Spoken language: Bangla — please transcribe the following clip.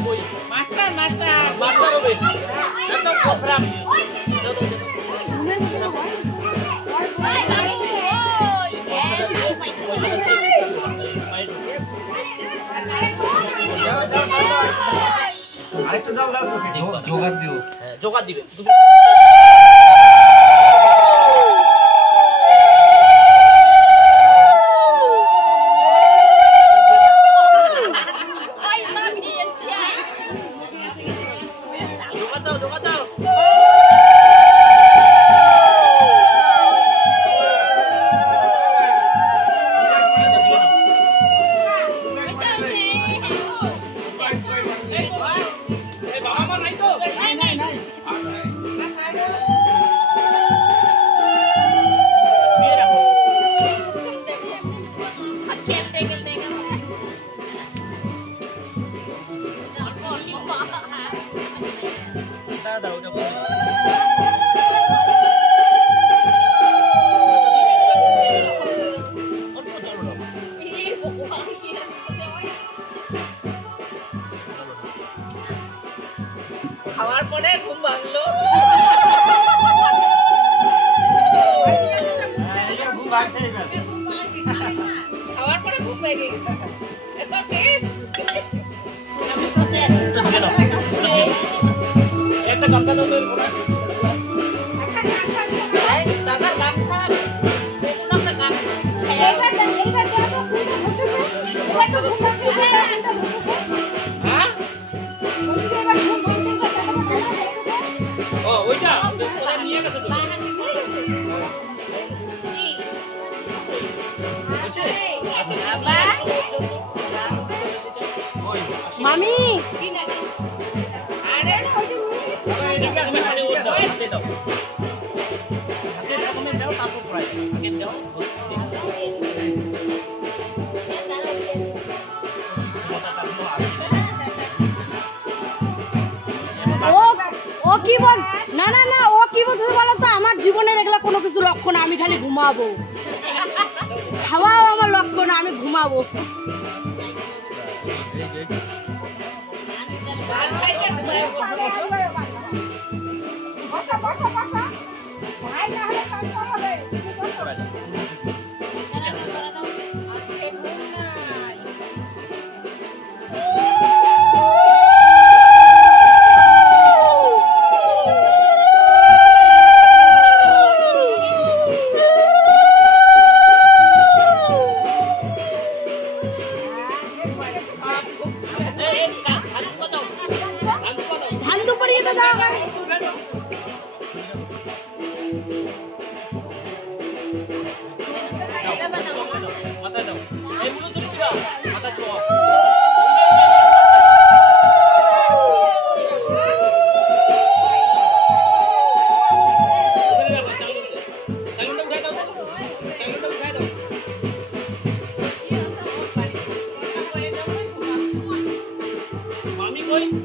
boy. Master, master. Master হবে। এত প্রোগ্রাম। আরেকটু জল দাও তোকে জোগাড় দিও হ্যাঁ জোগাড় দিবে খাওয়ার পরে ঘুম ভাঙলো খাওয়ার পরে ঘুম ভেঙে গেছে এত টেস্ট একটা গামছা দাও তো দাদার গামছা দেখুন একটা গামছা এইটা দাও তো ফুলটা বসেছে এটা তো ঘুম ভাঙছে এটা বসেছে হ্যাঁ ও ওইটা ওটা নিয়ে গেছে তো মামি আরে ও কি বল না না না ও কি বলতে বলো তো আমার জীবনের এগুলা কোনো কিছু লক্ষ্য না আমি খালি ঘুমাবো খাওয়াও আমার লক্ষ্য না আমি ঘুমাবো Mami,